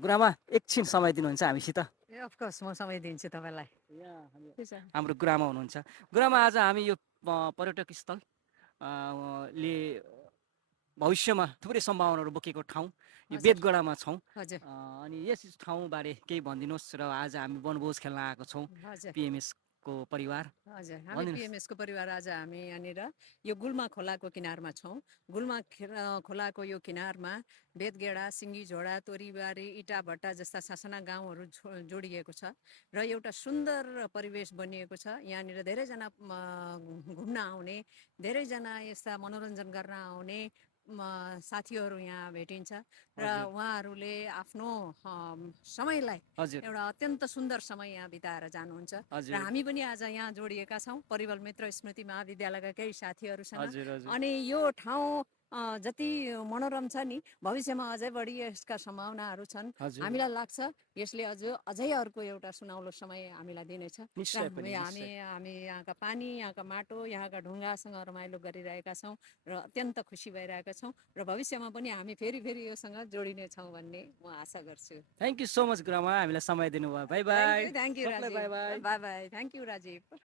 गुरुआमा एकछिन समय दिनुहुन्छ हामीसित? अफकोर्स म समय दिन्छु तपाईँलाई। हाम्रो गुरुआमा हुनुहुन्छ। गुरुआमा आज हामी यो पर्यटक स्थल ले भविष्यमा थुप्रै सम्भावनाहरू बोकेको ठाउँ यो हजुर बेतगडामा छौँ। हजुर अनि यस ठाउँबारे केही भनिदिनुहोस् र आज हामी वनभोज खेल्न आएको छौँ हजुर पिएमएसको परिवार हजुर हामी भनिदिनुहोस्। पिएमएसको परिवार आज हामी यहाँनिर यो गुल्मा खोलाको किनारमा छौँ। गुल्मा खोलाको यो किनारमा बेतगेडा, सिङ्गी झोडा, तोरीबारी, इटाभट्टा जस्ता सासाना गाउँहरू जोडिएको छ र एउटा सुन्दर परिवेश बनिएको छ। यहाँनिर धेरैजना घुम्न आउने, धेरैजना यस्ता मनोरञ्जन गर्न आउने साथीहरू यहाँ भेटिन्छ र हजुर उहाँहरूले आफ्नो समयलाई हजुर एउटा अत्यन्त सुन्दर समय यहाँ बिताएर जानुहुन्छ र हजुर हामी पनि आज यहाँ जोडिएका छौँ परिमल मित्र स्मृति महाविद्यालयका केही साथीहरूसँग। हजुर हजुर अनि यो ठाउँ जति मनोरम छ नि, भविष्यमा अझै बढी यसका सम्भावनाहरू छन्। हजुर हामीलाई लाग्छ यसले अझै अर्को एउटा सुनौलो समय हामीलाई दिनेछ र निश्चय पनि हामी निश्चय। हामी यहाँका पानी, यहाँका माटो, यहाँका ढुङ्गासँग रमाइलो गरिरहेका छौँ र अत्यन्त खुसी भइरहेका छौँ र भविष्यमा पनि हामी फेरि फेरि योसँग जोडिनेछौँ भन्ने म आशा गर्छु। थ्याङ्क यू सो मच गुरुआमा हामीलाई समय दिनुभयो। बाई बाई थ्याङ्क यू सबलाई bye Rajiv. Bye. Bye bye. Thank you Rajiv.